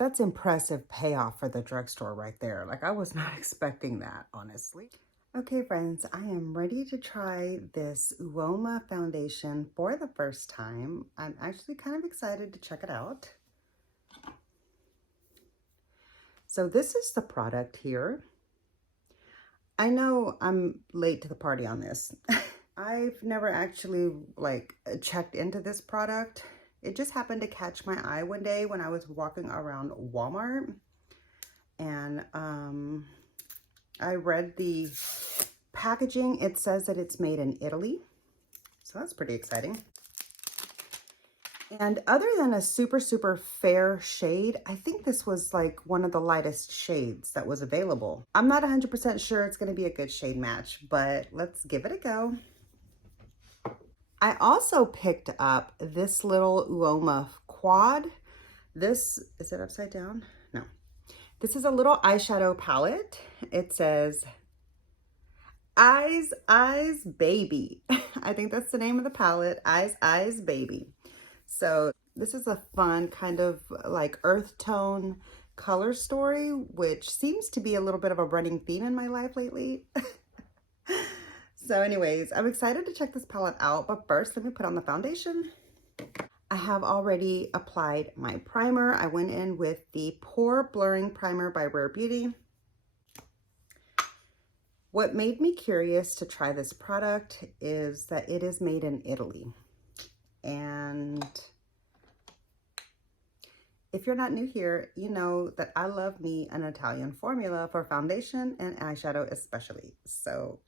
That's impressive payoff for the drugstore right there. Like, I was not expecting that, honestly. Okay, friends, I am ready to try this UOMA foundation for the first time. I'm actually kind of excited to check it out. So this is the product here. I know I'm late to the party on this. I've never actually checked into this product. It just happened to catch my eye one day when I was walking around Walmart, and I read the packaging. It says that it's made in Italy, so that's pretty exciting. And other than a super fair shade, I think this was like one of the lightest shades that was available. I'm not 100% sure it's going to be a good shade match, but let's give it a go. I also picked up this little UOMA quad. This, is it upside down? No. This is a little eyeshadow palette. It says Eyes Baby. I think that's the name of the palette, Eyes Baby. So this is a fun kind of like earth tone color story, which seems to be a little bit of a running theme in my life lately. So anyways, I'm excited to check this palette out, but first let me put on the foundation. I have already applied my primer. I went in with the Pore Blurring Primer by Rare Beauty. What made me curious to try this product is that it is made in Italy. And if you're not new here, you know that I love me an Italian formula for foundation and eyeshadow especially. So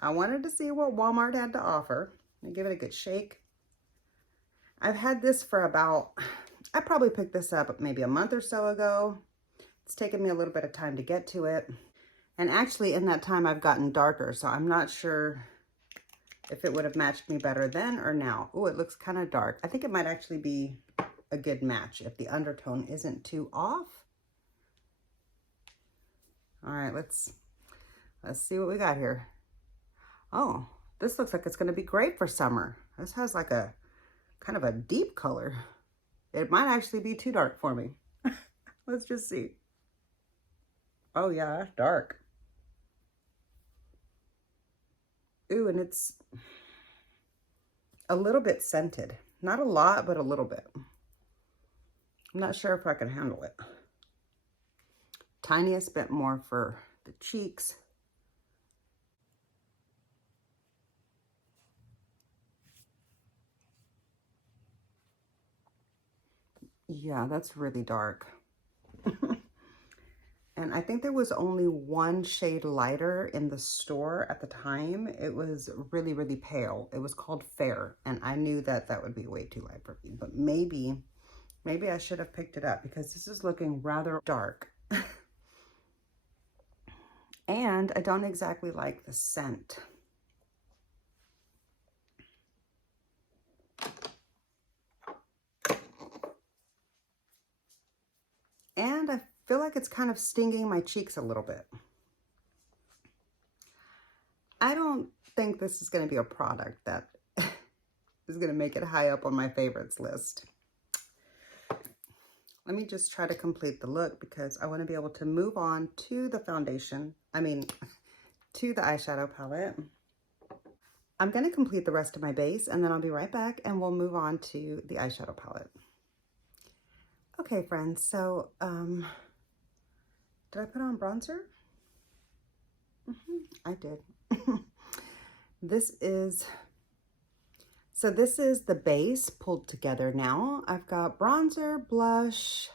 I wanted to see what Walmart had to offer and give it a good shake. I've had this for about, I probably picked this up maybe a month or so ago. It's taken me a little bit of time to get to it. And actually in that time I've gotten darker, so I'm not sure if it would have matched me better then or now. Oh, it looks kind of dark. I think it might actually be a good match if the undertone isn't too off. All right, let's see what we got here. Oh, this looks like it's going to be great for summer. This has like a kind of a deep color. It might actually be too dark for me. Let's just see. Oh yeah, dark. Ooh, and it's a little bit scented. Not a lot, but a little bit. I'm not sure if I can handle it. Tiniest bit more for the cheeks. Yeah, that's really dark. And I think there was only one shade lighter in the store at the time. It was really pale. It was called Fair, and I knew that that would be way too light for me. But maybe I should have picked it up because this is looking rather dark. And I don't exactly like the scent. And I feel like it's kind of stinging my cheeks a little bit. I don't think this is going to be a product that is going to make it high up on my favorites list. Let me just try to complete the look because I want to be able to move on to the foundation. To the eyeshadow palette. I'm going to complete the rest of my base and then I'll be right back and we'll move on to the eyeshadow palette. Okay, friends, so did I put on bronzer? I did. This is the base pulled together now. I've got bronzer, blush,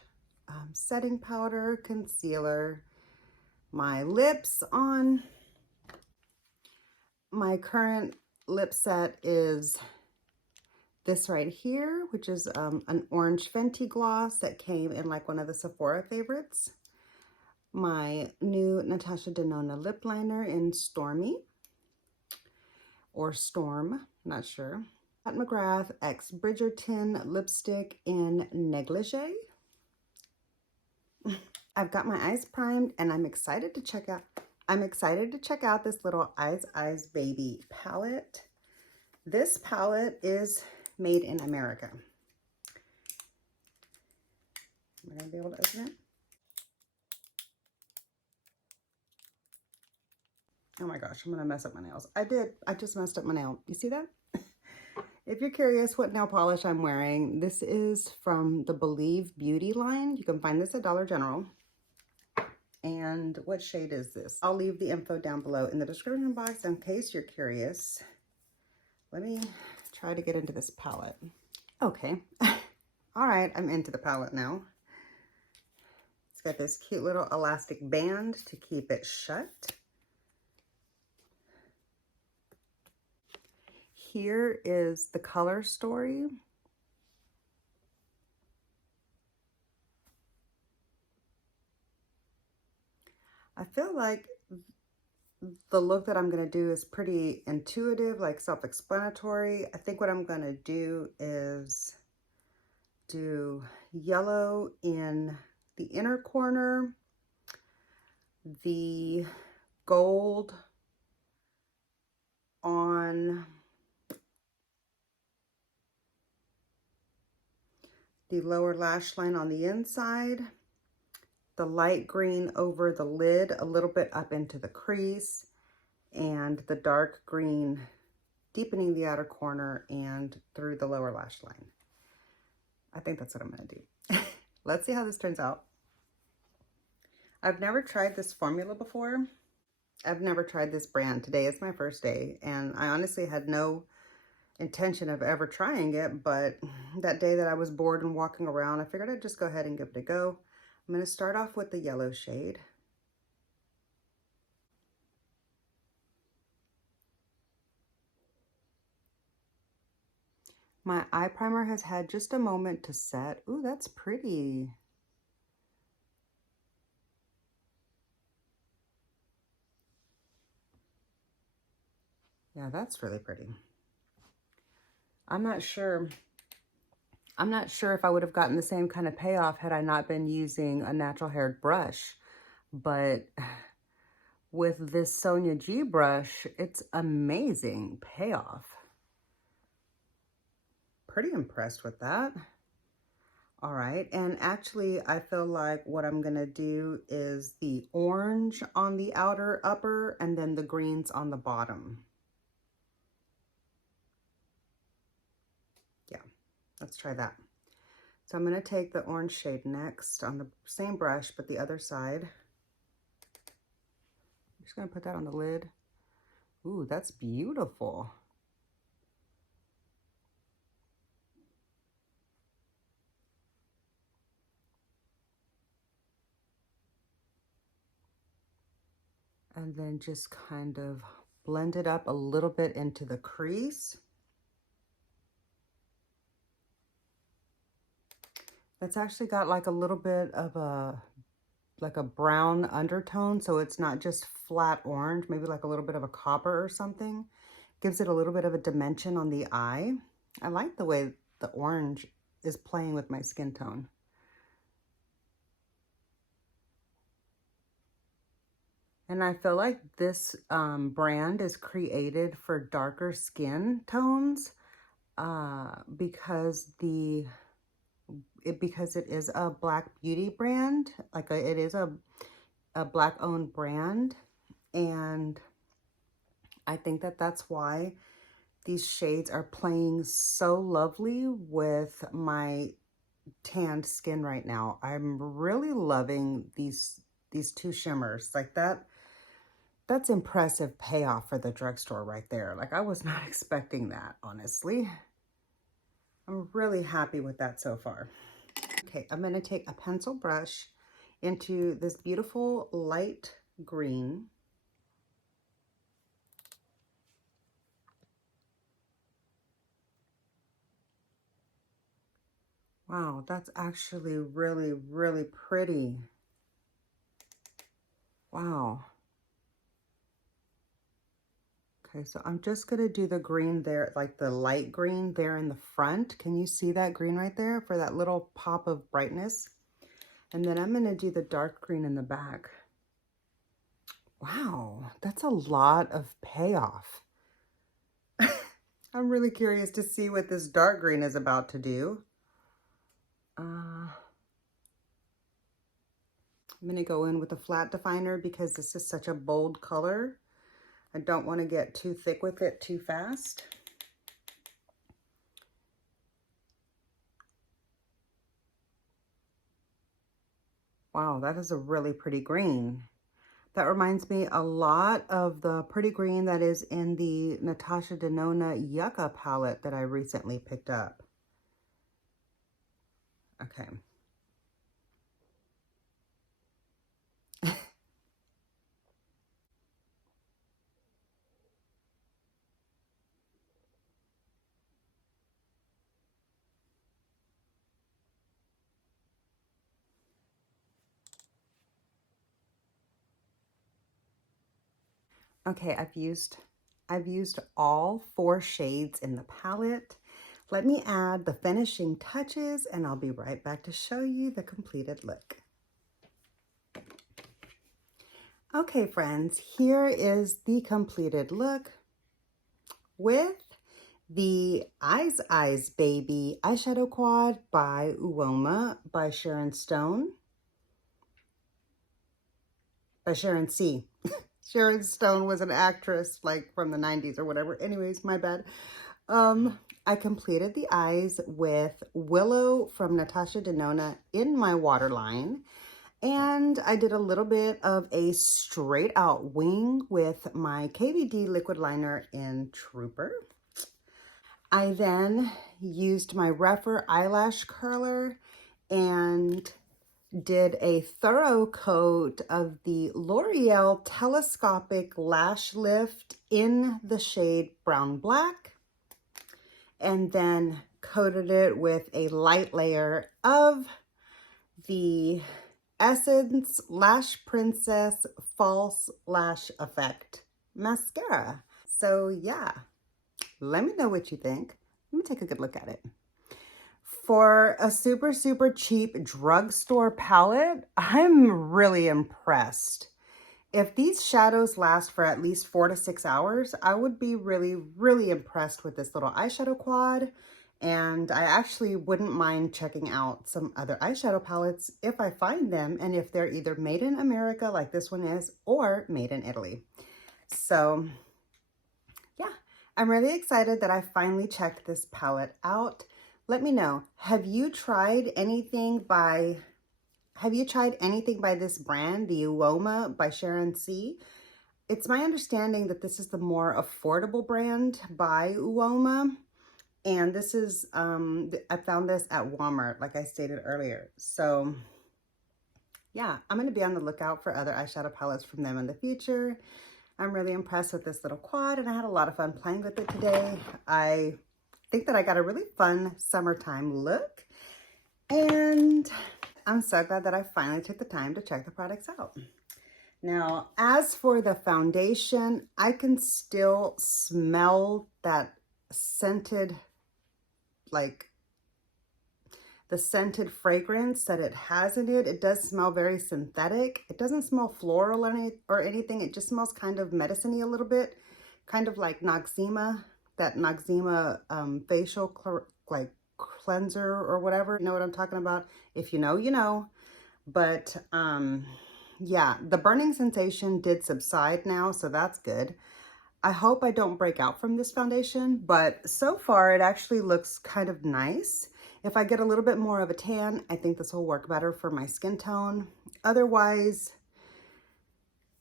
setting powder, concealer, my lips on. My current lip set is this right here, which is an orange Fenty gloss that came in like one of the Sephora favorites. My new Natasha Denona lip liner in Stormy, or Storm, not sure. Pat McGrath X Bridgerton lipstick in Negligee. I've got my eyes primed and I'm excited to check out this little Eyes Baby palette. This palette is made in America. Am I gonna be able to open it? Oh my gosh, I'm gonna mess up my nails. I just messed up my nail. You see that? If you're curious what nail polish I'm wearing, this is from the Believe Beauty line. You can find this at Dollar General. And what shade is this? I'll leave the info down below in the description box in case you're curious. Let me try to get into this palette. Okay. All right, I'm into the palette now. It's got this cute little elastic band to keep it shut. Here is the color story. I feel like the look that I'm going to do is pretty intuitive, like self-explanatory. I think what I'm going to do is do yellow in the inner corner, the gold on the lower lash line on the inside, the light green over the lid, a little bit up into the crease, and the dark green deepening the outer corner and through the lower lash line. I think that's what I'm gonna do. Let's see how this turns out. I've never tried this formula before. I've never tried this brand. Today is my first day, and I honestly had no intention of ever trying it, but that day that I was bored and walking around, I figured I'd just go ahead and give it a go. I'm going to start off with the yellow shade. My eye primer has had just a moment to set. Ooh, that's pretty. Yeah, that's really pretty. I'm not sure if I would have gotten the same kind of payoff had I not been using a natural haired brush, but with this Sonia G brush, it's amazing payoff. Pretty impressed with that. All right, and actually I feel like what I'm gonna do is the orange on the outer upper and then the greens on the bottom. Yeah, let's try that. So I'm gonna take the orange shade next on the same brush, but the other side. I'm just gonna put that on the lid. Ooh, that's beautiful. And then just kind of blend it up a little bit into the crease. That's actually got like a little bit of like a brown undertone, so it's not just flat orange, maybe like a little bit of a copper or something. Gives it a little bit of a dimension on the eye. I like the way the orange is playing with my skin tone. And I feel like this brand is created for darker skin tones because it is a Black beauty brand, it is a Black owned brand, and I think that that's why these shades are playing so lovely with my tanned skin right now. I'm really loving these two shimmers. Like that's impressive payoff for the drugstore right there. Like I was not expecting that, honestly. I'm really happy with that so far. Okay, I'm gonna take a pencil brush into this beautiful light green. Wow, that's actually really, really pretty. Wow. Okay, so I'm just gonna do the green there, like the light green there in the front. Can you see that green right there for that little pop of brightness? And then I'm gonna do the dark green in the back. Wow, that's a lot of payoff. I'm really curious to see what this dark green is about to do. I'm going to go in with a flat definer because this is such a bold color. I don't want to get too thick with it too fast. Wow, that is a really pretty green. That reminds me a lot of the pretty green that is in the Natasha Denona Yucca palette that I recently picked up. Okay. Okay, I've used all 4 shades in the palette. Let me add the finishing touches and I'll be right back to show you the completed look. Okay, friends, here is the completed look with the Eyes Baby Eyeshadow Quad by UOMA by Sharon C. Sharon Stone was an actress like from the 90s or whatever. Anyways, my bad. I completed the eyes with Willow from Natasha Denona in my waterline. And I did a little bit of a straight out wing with my KVD liquid liner in Trooper. I then used my Rephr eyelash curler and did a thorough coat of the L'Oreal Telescopic Lash Lift in the shade Brown Black, and then coated it with a light layer of the Essence Lash Princess False Lash Effect mascara. So yeah, let me know what you think. Let me take a good look at it. For a super, super cheap drugstore palette, I'm really impressed. If these shadows last for at least 4 to 6 hours, I would be really, really impressed with this little eyeshadow quad. And I actually wouldn't mind checking out some other eyeshadow palettes if I find them and if they're either made in America like this one is or made in Italy. So yeah, I'm really excited that I finally checked this palette out. Let me know, have you tried anything by this brand, the UOMA by Sharon C? It's my understanding that this is the more affordable brand by UOMA. And this is, I found this at Walmart, like I stated earlier. So yeah, I'm going to be on the lookout for other eyeshadow palettes from them in the future. I'm really impressed with this little quad and I had a lot of fun playing with it today. I think that I got a really fun summertime look. And I'm so glad that I finally took the time to check the products out. Now, as for the foundation, I can still smell that scented, like the scented fragrance that it has in it. It does smell very synthetic. It doesn't smell floral or anything. It just smells kind of medicine-y a little bit, kind of like Noxzema, that Noxzema facial cleanser or whatever. You know what I'm talking about? If you know, you know. But yeah, the burning sensation did subside now, so that's good. I hope I don't break out from this foundation, but so far it actually looks kind of nice. If I get a little bit more of a tan, I think this will work better for my skin tone. Otherwise,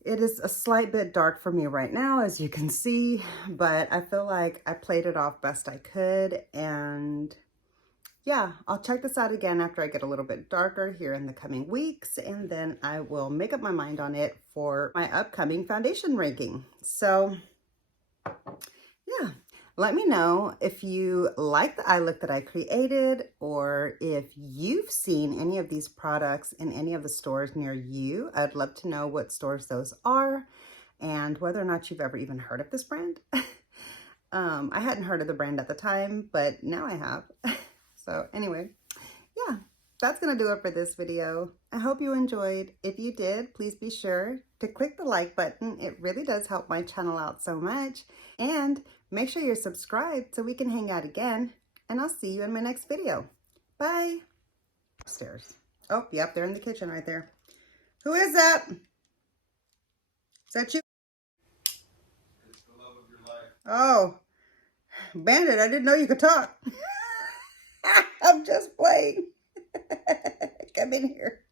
it is a slight bit dark for me right now, as you can see, but I feel like I played it off best I could. And yeah, I'll check this out again after I get a little bit darker here in the coming weeks, and then I will make up my mind on it for my upcoming foundation ranking. So yeah, let me know if you like the eye look that I created, or if you've seen any of these products in any of the stores near you. I'd love to know what stores those are and whether or not you've ever even heard of this brand. I hadn't heard of the brand at the time, but now I have. So anyway, yeah, that's going to do it for this video. I hope you enjoyed. If you did, please be sure to click the like button. It really does help my channel out so much. And make sure you're subscribed so we can hang out again. And I'll see you in my next video. Bye. Upstairs. Oh, yep, they're in the kitchen right there. Who is that? Is that you? It's the love of your life. Oh, Bandit, I didn't know you could talk. I'm just playing. Come in here.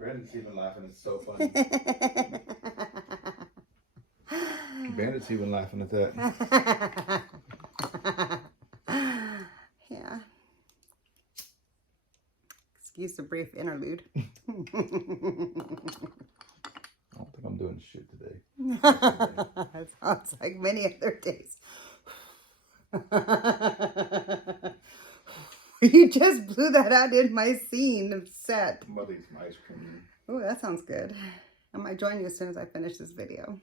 Bandit's even laughing. It's so funny. Bandit's even laughing at that. Yeah. Excuse the brief interlude. I don't think I'm doing shit today. It sounds like many other days. You just blew that out in my scene set. I'm about to eat some ice cream. Oh, that sounds good. I might join you as soon as I finish this video.